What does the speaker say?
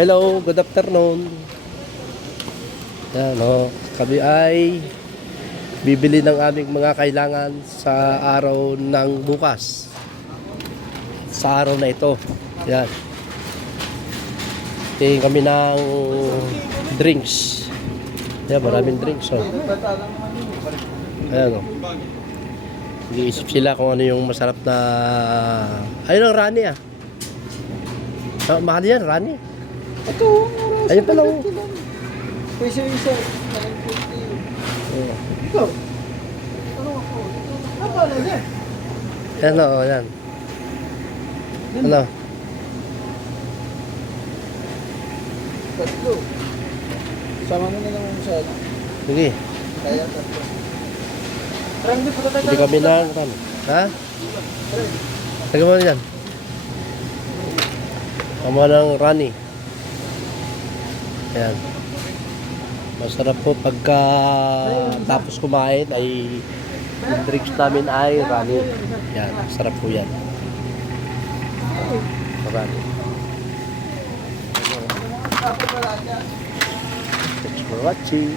Hello, good afternoon. Yan o, kami ay bibili ng aming mga kailangan sa araw ng bukas. Sa araw na ito. Yan. Tingin kami ng drinks. Yan, maraming drinks o. Ayan o. Nag-iisip sila kung ano yung masarap na... Ayun ang Rani ah. Mahal yan, Rani. Ito, Ayun pala o. Isa-isa, 950. Ikaw? Ano ako? Ano pala yan? Yan o, yan. Ano? Tatlo. Sama mo na lang sa ano. Sige. Kaya tatlo. Hindi pa tayo. Hindi kami lang. Ha? Taga mo yan. Kama ng Rani. Ayan. Masarap po pagka tapos kumain ay yung drinks namin ay Rani. Yan. Masarap po yan. Rani. Thanks for watching.